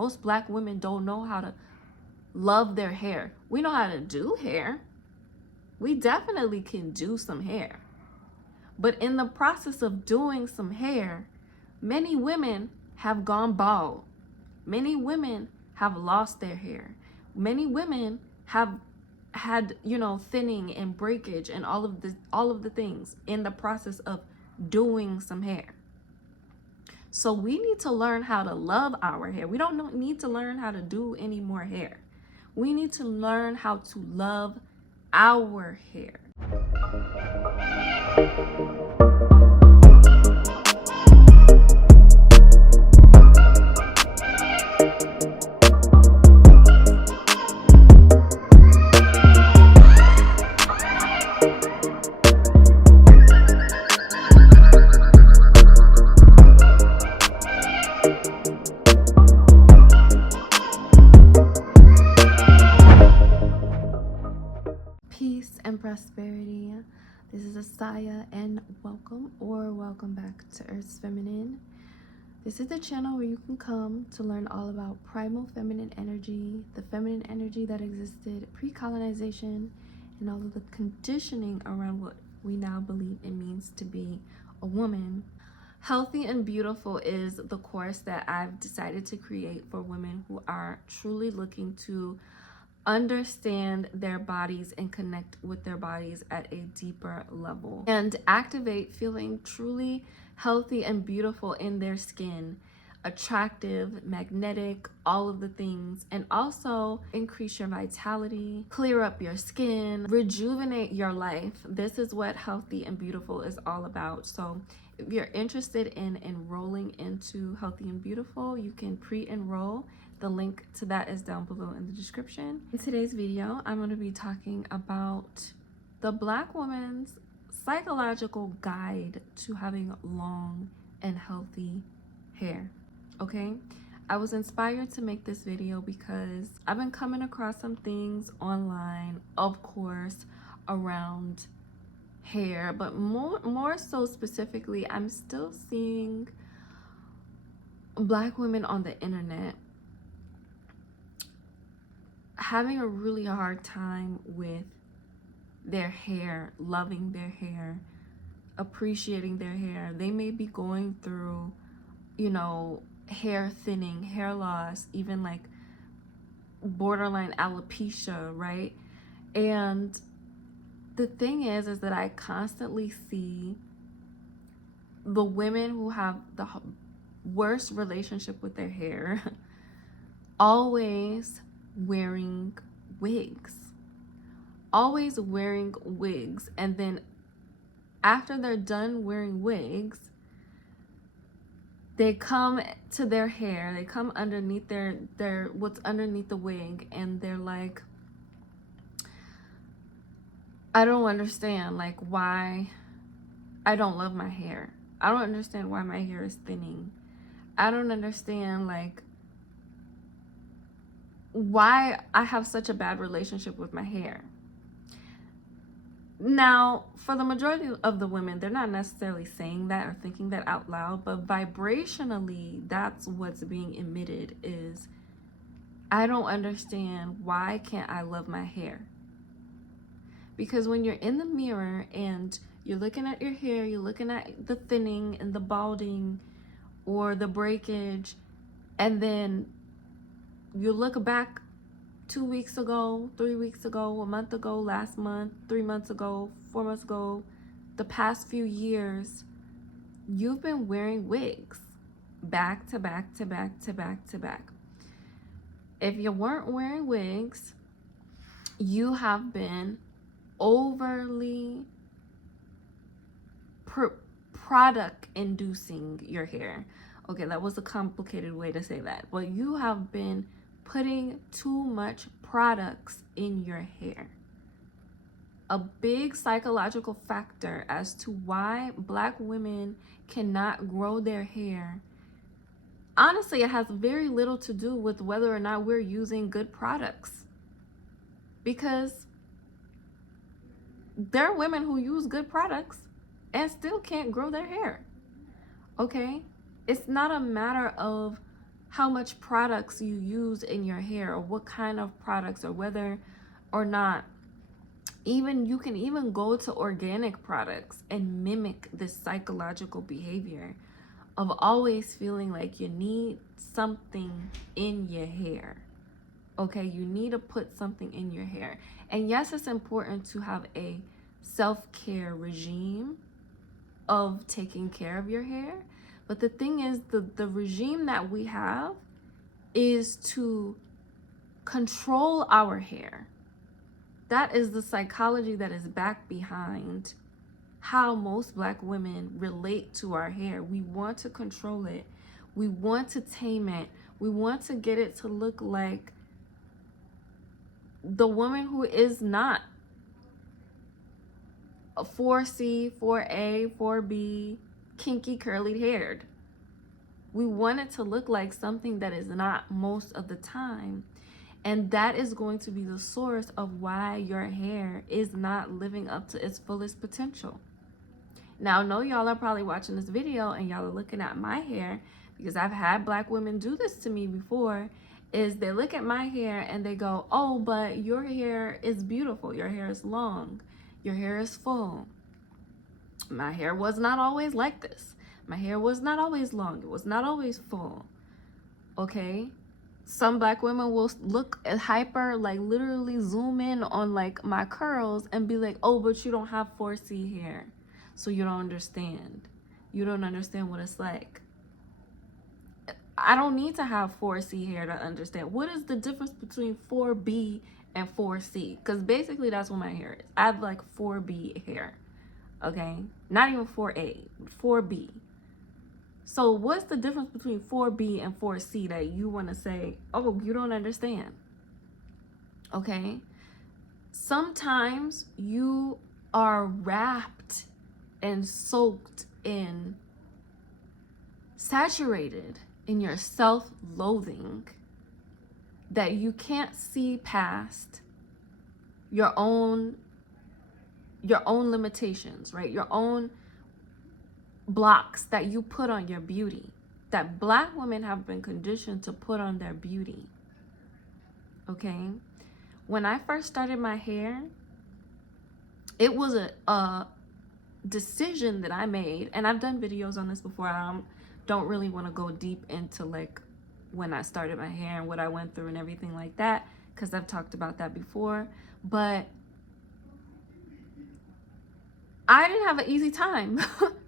Most Black women don't know how to love their hair. We know how to do hair. We definitely can do some hair. But in the process of doing some hair, many women have gone bald. Many women have lost their hair. Many women have had, you know, thinning and breakage and all of the things in the process of doing some hair. So we need to learn how to love our hair. We don't need to learn how to do any more hair. We need to learn how to love our hair. Peace and prosperity. This is Asaya, and welcome back to Earth's Feminine. This is the channel where you can come to learn all about primal feminine energy, the feminine energy that existed pre-colonization, and all of the conditioning around what we now believe it means to be a woman. Healthy and Beautiful is the course that I've decided to create for women who are truly looking to understand their bodies and connect with their bodies at a deeper level and activate feeling truly healthy and beautiful in their skin, attractive, magnetic, all of the things, and also increase your vitality, clear up your skin, rejuvenate your life. This is what Healthy and Beautiful is all about. So if you're interested in enrolling into Healthy and Beautiful, you can pre-enroll. The link to that is down below in the description. In today's video, I'm going to be talking about the Black woman's psychological guide to having long and healthy hair. Okay? I was inspired to make this video because I've been coming across some things online, of course, around hair, but more so specifically, I'm still seeing Black women on the internet having a really hard time with their hair, loving their hair, appreciating their hair. They may be going through, you know, hair thinning, hair loss, even like borderline alopecia, right? And the thing is that I constantly see the women who have the worst relationship with their hair always wearing wigs, and then after they're done wearing wigs, they come to their hair, they come underneath their what's underneath the wig, and they're like, I don't understand, like, why I don't love my hair. I don't understand why my hair is thinning. I don't understand, like, why I have such a bad relationship with my hair. Now, for the majority of the women, they're not necessarily saying that or thinking that out loud, but vibrationally, that's what's being emitted is, I don't understand, why can't I love my hair? Because when you're in the mirror and you're looking at your hair, you're looking at the thinning and the balding or the breakage, and then you look back 2 weeks ago, 3 weeks ago, a month ago, last month, 3 months ago, 4 months ago, the past few years, you've been wearing wigs back to back to back to back to back. If you weren't wearing wigs, you have been overly product inducing your hair. Okay, that was a complicated way to say that, but you have been putting too much products in your hair. A big psychological factor as to why Black women cannot grow their hair. Honestly, it has very little to do with whether or not we're using good products. Because there are women who use good products and still can't grow their hair. Okay? It's not a matter of how much products you use in your hair, or what kind of products, or whether or not even you can even go to organic products and mimic this psychological behavior of always feeling like you need something in your hair. Okay, you need to put something in your hair. And yes, it's important to have a self-care regime of taking care of your hair. But the thing is, the regime that we have is to control our hair. That is the psychology that is back behind how most Black women relate to our hair. We want to control it. We want to tame it. We want to get it to look like the woman who is not a 4C, 4A, 4B, kinky, curly haired. We want it to look like something that is not most of the time. And that is going to be the source of why your hair is not living up to its fullest potential. Now, I know y'all are probably watching this video and y'all are looking at my hair, because I've had Black women do this to me before, is they look at my hair and they go, oh, but your hair is beautiful. Your hair is long. Your hair is full. My hair was not always like this. My hair was not always long. It was not always full. Okay? Some Black women will look at hyper, like literally zoom in on like my curls and be like, oh, but you don't have 4C hair. So you don't understand. You don't understand what it's like. I don't need to have 4C hair to understand. What is the difference between 4B and 4C? Because basically that's what my hair is. I have like 4B hair. Okay? Not even 4A, 4B. So what's the difference between 4B and 4C that you want to say, oh, you don't understand? Okay? Sometimes you are wrapped and soaked in, saturated in your self-loathing, that you can't see past your own limitations, right? Your own blocks that you put on your beauty, that Black women have been conditioned to put on their beauty. Okay? When I first started my hair, it was a decision that I made, and I've done videos on this before. I don't really want to go deep into like when I started my hair and what I went through and everything like that, because I've talked about that before. But I didn't have an easy time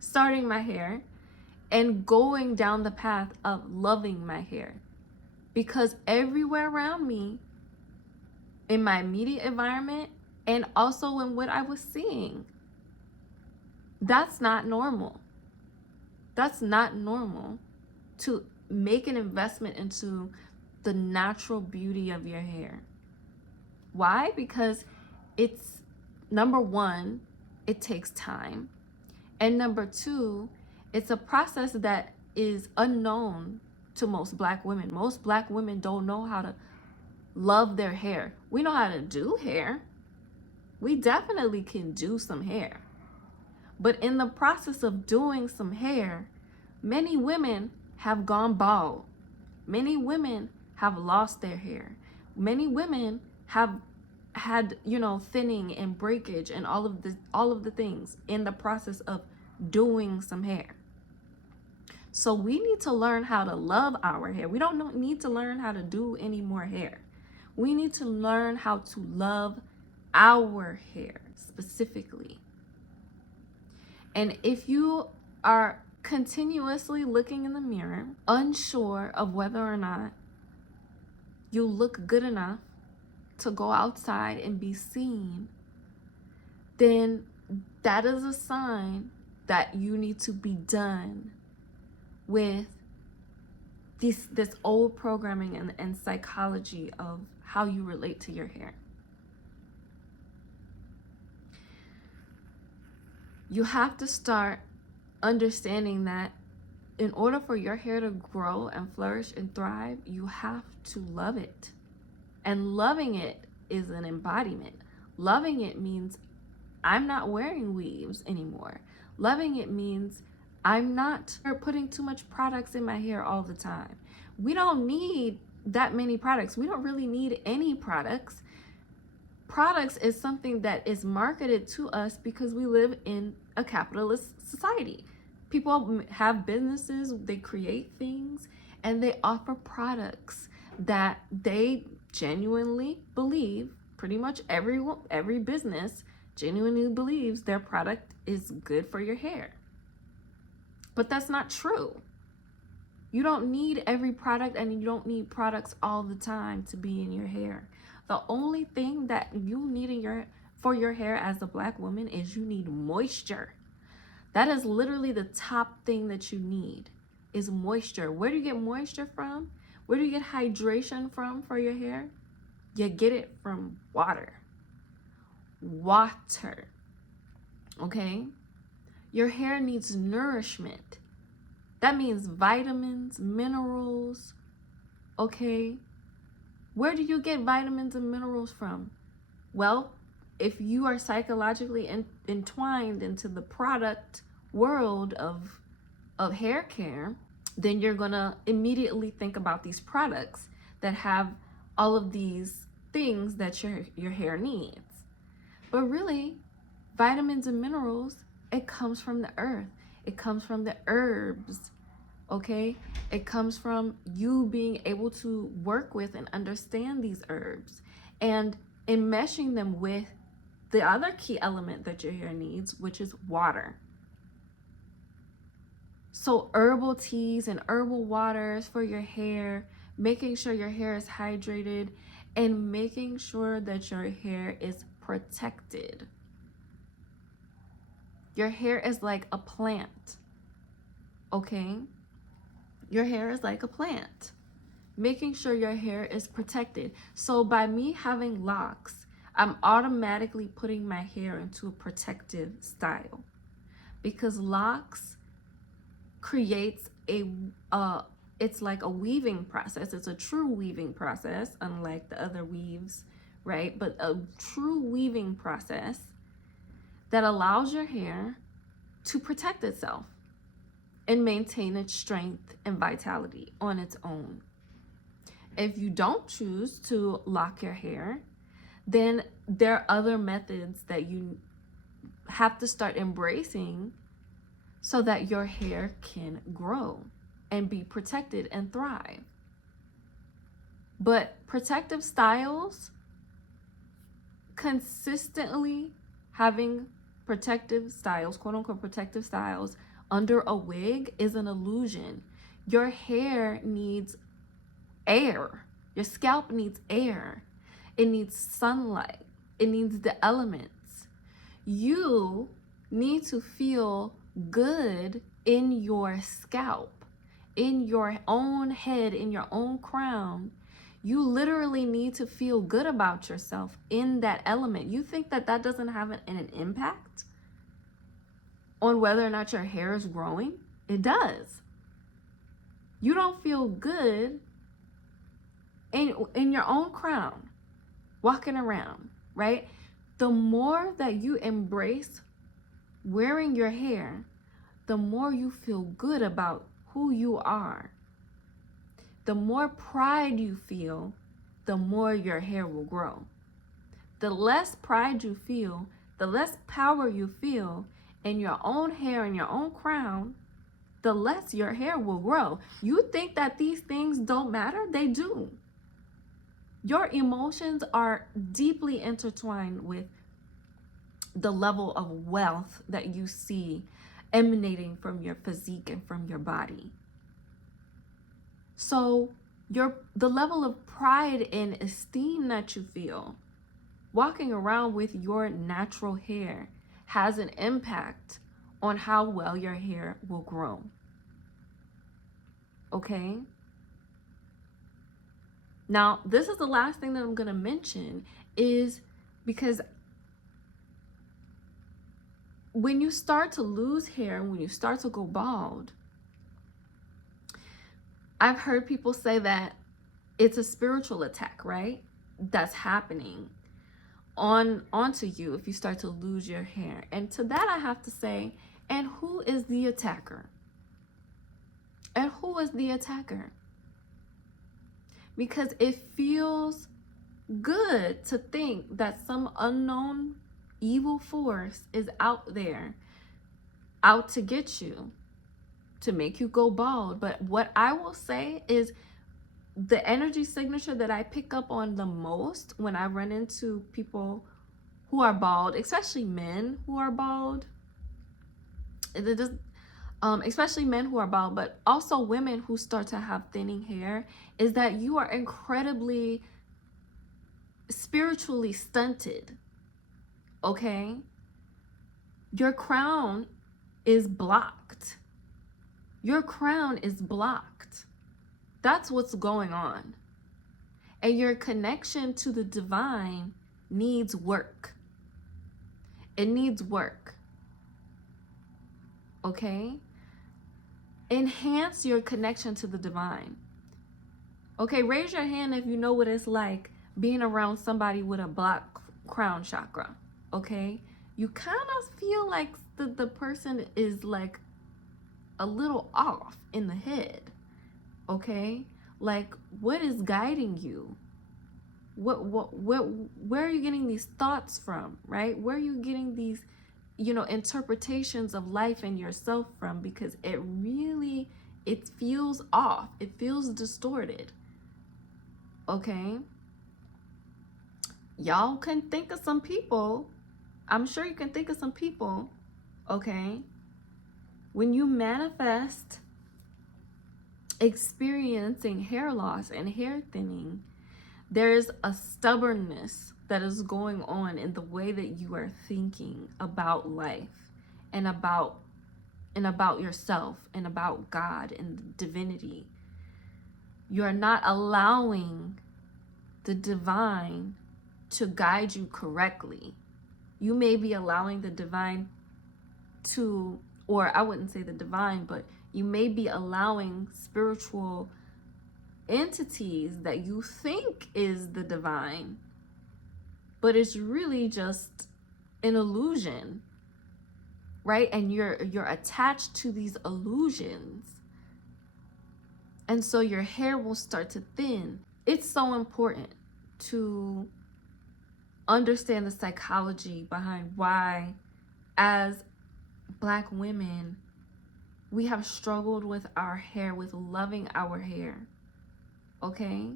starting my hair and going down the path of loving my hair, because everywhere around me, in my immediate environment and also in what I was seeing, that's not normal. That's not normal to make an investment into the natural beauty of your hair. Why? Because it's, number one, it takes time. And number two, it's a process that is unknown to most Black women. Most Black women don't know how to love their hair. We know how to do hair. We definitely can do some hair. But in the process of doing some hair, many women have gone bald. Many women have lost their hair. Many women have had, thinning and breakage and all of the things in the process of doing some hair. So we need to learn how to love our hair. We don't need to learn how to do any more hair. We need to learn how to love our hair specifically. And if you are continuously looking in the mirror, unsure of whether or not you look good enough to go outside and be seen, then that is a sign that you need to be done with this old programming and psychology of how you relate to your hair. You have to start understanding that in order for your hair to grow and flourish and thrive, you have to love it. And loving it is an embodiment. Loving it means I'm not wearing weaves anymore. Loving it means I'm not putting too much products in my hair all the time. We don't need that many products. We don't really need any products. Products is something that is marketed to us because we live in a capitalist society. People have businesses, they create things, and they offer products that they genuinely believe, pretty much every business genuinely believes their product is good for your hair. But that's not true. You don't need every product, and you don't need products all the time to be in your hair. The only thing that you need for your hair as a Black woman is you need moisture. That is literally the top thing that you need, is moisture. Where do you get moisture from? Where do you get hydration from for your hair? You get it from water. Water. Okay? Your hair needs nourishment. That means vitamins, minerals. Okay? Where do you get vitamins and minerals from? Well, if you are psychologically entwined into the product world of hair care, then you're gonna immediately think about these products that have all of these things that your hair needs. But really, vitamins and minerals, it comes from the earth. It comes from the herbs, okay? It comes from you being able to work with and understand these herbs and enmeshing them with the other key element that your hair needs, which is water. So herbal teas and herbal waters for your hair, making sure your hair is hydrated, and making sure that your hair is protected. Your hair is like a plant, okay? Your hair is like a plant. Making sure your hair is protected. So by me having locks, I'm automatically putting my hair into a protective style, because locks creates it's like a weaving process. It's a true weaving process, unlike the other weaves, right? But a true weaving process that allows your hair to protect itself and maintain its strength and vitality on its own. If you don't choose to lock your hair, then there are other methods that you have to start embracing so that your hair can grow and be protected and thrive. But protective styles, consistently having protective styles, quote unquote protective styles, under a wig is an illusion. Your hair needs air. Your scalp needs air. It needs sunlight. It needs the elements. You need to feel good in your scalp, in your own head, in your own crown. You literally need to feel good about yourself in that element. You think that that doesn't have an impact on whether or not your hair is growing? It does. You don't feel good in your own crown, walking around, right? The more that you embrace wearing your hair, the more you feel good about who you are. The more pride you feel, the more your hair will grow. The less pride you feel, the less power you feel in your own hair and your own crown, the less your hair will grow. You think that these things don't matter? They do. Your emotions are deeply intertwined with the level of wealth that you see emanating from your physique and from your body. So the level of pride and esteem that you feel walking around with your natural hair has an impact on how well your hair will grow. Okay? Now, this is the last thing that I'm going to mention, is because when you start to lose hair, when you start to go bald, I've heard people say that it's a spiritual attack, right? That's happening onto you if you start to lose your hair. And to that I have to say, and who is the attacker? And who is the attacker? because it feels good to think that some unknown evil force is out there, out to get you, to make you go bald. But what I will say is, the energy signature that I pick up on the most when I run into people who are bald, especially men who are bald, it just, especially men who are bald, but also women who start to have thinning hair, is that you are incredibly spiritually stunted. Okay? Your crown is blocked. Your crown is blocked. That's what's going on. And your connection to the divine needs work. It needs work. Okay? Enhance your connection to the divine. Okay, raise your hand if you know what it's like being around somebody with a blocked crown chakra. Okay? You kind of feel like the person is like a little off in the head. Okay? Like, what is guiding you? Where are you getting these thoughts from, right? Where are you getting these, interpretations of life and yourself from? Because it feels off. It feels distorted. Okay? Y'all can think of some people. I'm sure you can think of some people, okay? When you manifest experiencing hair loss and hair thinning, there's a stubbornness that is going on in the way that you are thinking about life and about yourself and about God and divinity. You're not allowing the divine to guide you correctly. You may be allowing the divine to, or I wouldn't say the divine, but you may be allowing spiritual entities that you think is the divine, but it's really just an illusion, right? And you're attached to these illusions, and so your hair will start to thin. It's so important to understand the psychology behind why, as Black women, we have struggled with our hair, with loving our hair. Okay?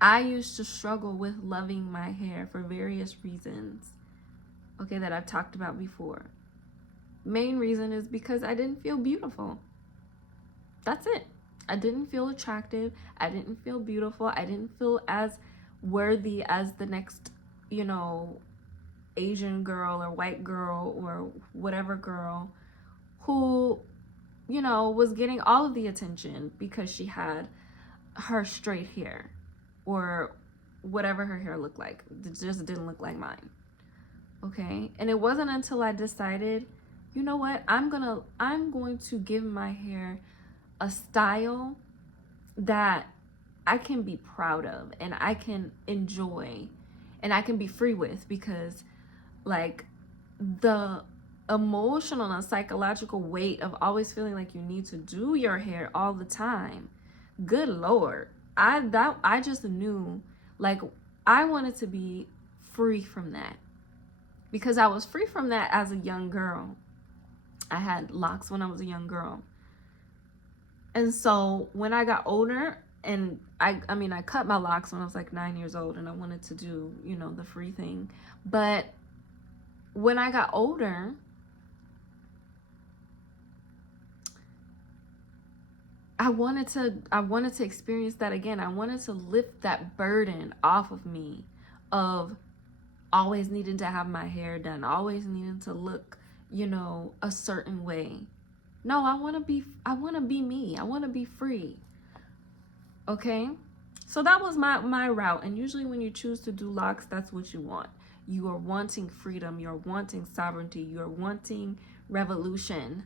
I used to struggle with loving my hair for various reasons, okay, that I've talked about before. Main reason is because I didn't feel beautiful. That's it. I didn't feel attractive. I didn't feel beautiful. I didn't feel as worthy as the next, Asian girl or white girl or whatever girl who, was getting all of the attention because she had her straight hair or whatever her hair looked like. It just didn't look like mine. Okay? And it wasn't until I decided, you know what? I'm going to give my hair a style that I can be proud of and I can enjoy and I can be free with, because like the emotional and psychological weight of always feeling like you need to do your hair all the time, good Lord, I just knew, like, I wanted to be free from that, because I was free from that as a young girl. I had locks when I was a young girl. And so when I got older, and I cut my locks when I was like 9 years old, and I wanted to do, the free thing. But when I got older, I wanted to experience that again. I wanted to lift that burden off of me of always needing to have my hair done, always needing to look, a certain way. No, I want to be me. I want to be free. Okay? So that was my route. And usually when you choose to do locks, that's what you want. You are wanting freedom. You're wanting sovereignty. You're wanting revolution.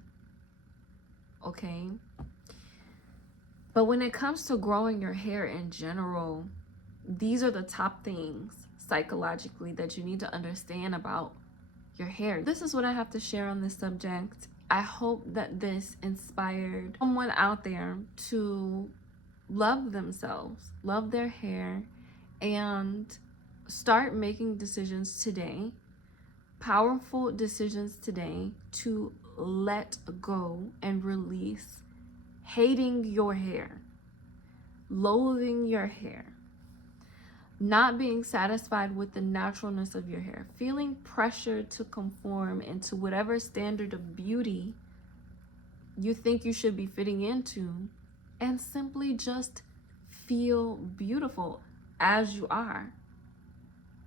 Okay? But when it comes to growing your hair in general, these are the top things psychologically that you need to understand about your hair. This is what I have to share on this subject. I hope that this inspired someone out there to love themselves, love their hair, and start making decisions today, powerful decisions today, to let go and release hating your hair, loathing your hair, not being satisfied with the naturalness of your hair, feeling pressure to conform into whatever standard of beauty you think you should be fitting into, and simply just feel beautiful as you are.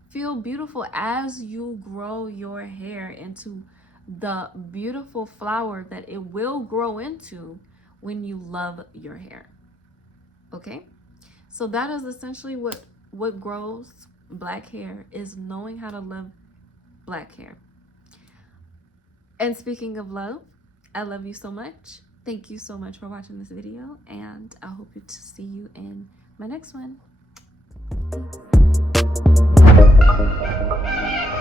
Feel beautiful as you grow your hair into the beautiful flower that it will grow into when you love your hair. Okay? So that is essentially what grows black hair, is knowing how to love black hair. And speaking of love, I love you so much. Thank you so much for watching this video, and I hope to see you in my next one.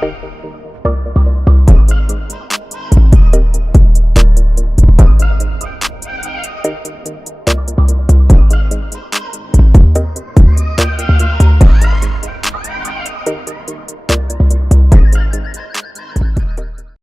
Peace.